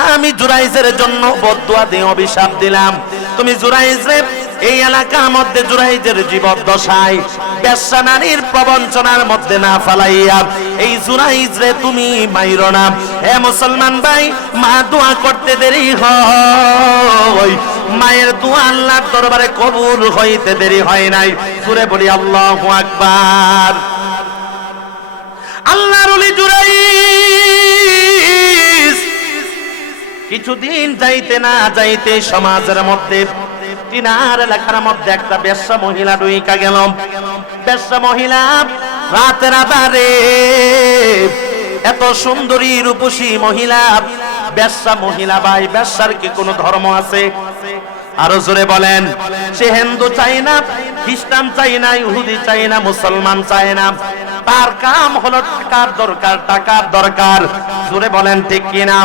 না আমি জুরাইজের জন্য বদদুয়া দিয়ে অভিশাপ দিলাম, তুমি জুরাইজরে এই এলাকার মধ্যে জুরাইজের জীবদ্দশায় বেশ্যা নারীর প্রবঞ্চনার মধ্যে না ফালাইয়া এই জুরাইজরে তুমি মাইরো না। হে মুসলমান ভাই, মা দোয়া করতে দেরি হয়, মায়ের দোয়া আল্লাহর দরবারে কবুল হইতে দেরি হয় নাই। জোরে বলি আল্লাহু আকবার। আল্লাহর ওলি জুরাইজ কিছুদিন যাইতে না যাইতে সমাজের মধ্যে তিনার এলাকার মধ্যে একটা বেশ্যা মহিলা ঢুইকা গেল। বেশ্যা মহিলা রাতের আধারে, এত সুন্দরী রূপসী মহিলা, বেশ্যা মহিলা ভাই, বেশ্যার কি কোনো ধর্ম আছে? আরো জোরে বলেন। সে হিন্দু চাই না, খ্রিস্টান চাই না, ইহুদি চাই না, মুসলমান চাই না, তার কাম হলো টাকার দরকার, টাকার দরকার। জোরে বলেন ঠিক কিনা?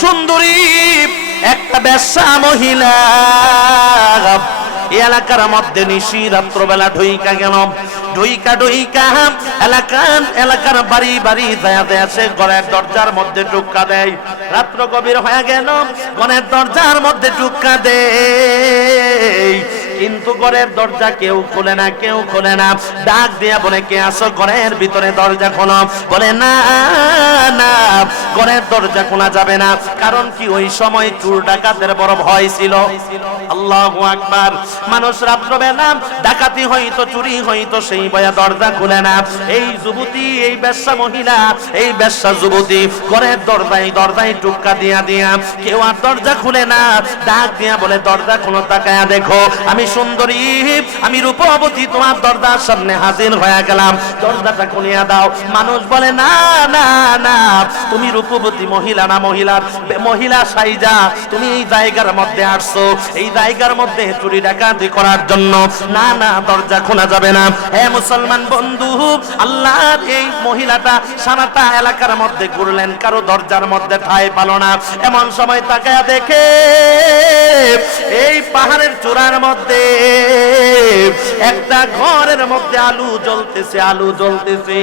সুন্দরী একটা বেশ্যা মহিলা এলাকার মধ্যে নিশি রাত্রবেলা ঢুইকা গেল। ঢুইকা এলাকার বাড়ি বাড়ি যায় সে ঘরের দরজার মধ্যে ঢুকা দেয়। রাত্র গভীর হয়ে গেল, ঘরের দরজার মধ্যে ঢুকা দেয়, কিন্তু ঘরের দরজা কেউ খোলে না, কেউ খোলে না। ডাক দিয়া বলে, কে আসো ঘরের ভিতরে? দরজা খোলো। বলে না না, ঘরের দরজা খোলা যাবে না। কারণ কি, ওই সময় চোর ডাকাতের বড় ভয় ছিল। আল্লাহু আকবার। মানুষ রাত্রবেলা ডাকাতি হইতো, চুরি হইতো, সেই ভয়ে দরজা খুলে না। এই যুবতী, এই বেশ্যা মহিলা, এই বেশ্যা যুবতী ঘরের দরজায় টুক্কা দিয়া কেউ আর দরজা খুলে না। ডাক দিয়া বলে, দরজা খোলো, তাকায়া দেখো, আমি সুন্দরী, আমি রূপবতী, তোমার দরজার সামনে হাজির হয়ে গেলাম, দরজাটা খুলিয়া দাও। মানুষ বলে, না না না, তুমি রূপবতী মহিলা না, মহিলা সাইজা তুমি এই জায়গার মধ্যে আসছো, এই জায়গার মধ্যে চুরি ডাকাতি করার জন্য। না না, দরজা খোলা যাবে না। হে মুসলমান বন্ধু, আল্লাহর এই মহিলাটা সারাটা এলাকার মধ্যে ঘুরলেন, কারো দরজার মধ্যে ঠাঁই পালো না। এমন সময় তাকায়া দেখে এই পাহাড়ের চূড়ার মধ্যে একটা ঘরের মধ্যে আলো জ্বলতেছে।